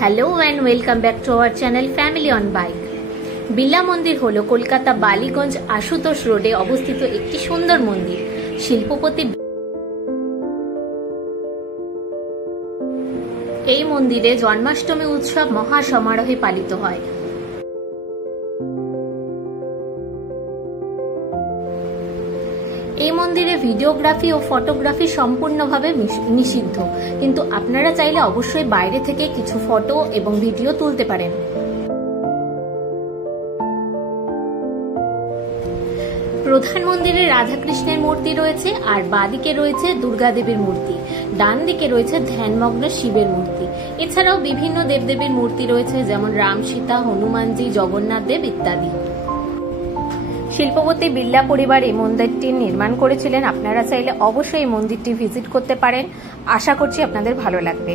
Hello and welcome back to our channel family on bike. Birla মন্দির হলো কলকাতা বালিগঞ্জ আশুতোষ রোডে অবস্থিত একটি সুন্দর মন্দির। শিল্পপতি এই মন্দিরে জন্মাষ্টমী উৎসব মহা সমারোহে পালিত হয়। এই মন্দিরে ভিডিওগ্রাফি ও ফটোগ্রাফি সম্পূর্ণভাবে নিষিদ্ধ, কিন্তু আপনারা চাইলে অবশ্যই বাইরে থেকে কিছু ফটো এবং ভিডিও তুলতে পারেন। প্রধান মন্দিরে রাধাকৃষ্ণের মূর্তি রয়েছে, আর বাঁদিকে রয়েছে দুর্গা দেবীর মূর্তি, ডান দিকে রয়েছে ধ্যানমগ্ন শিবের মূর্তি। এছাড়াও বিভিন্ন দেবদেবীর মূর্তি রয়েছে, যেমন রাম, সীতা, হনুমানজি, জগন্নাথ দেব ইত্যাদি। শিল্পপতি বিড়লা পরিবার এই মন্দিরটি নির্মাণ করেছিলেন। আপনারা চাইলে অবশ্যই এই মন্দিরটি ভিজিট করতে পারেন। আশা করছি আপনাদের ভালো লাগবে।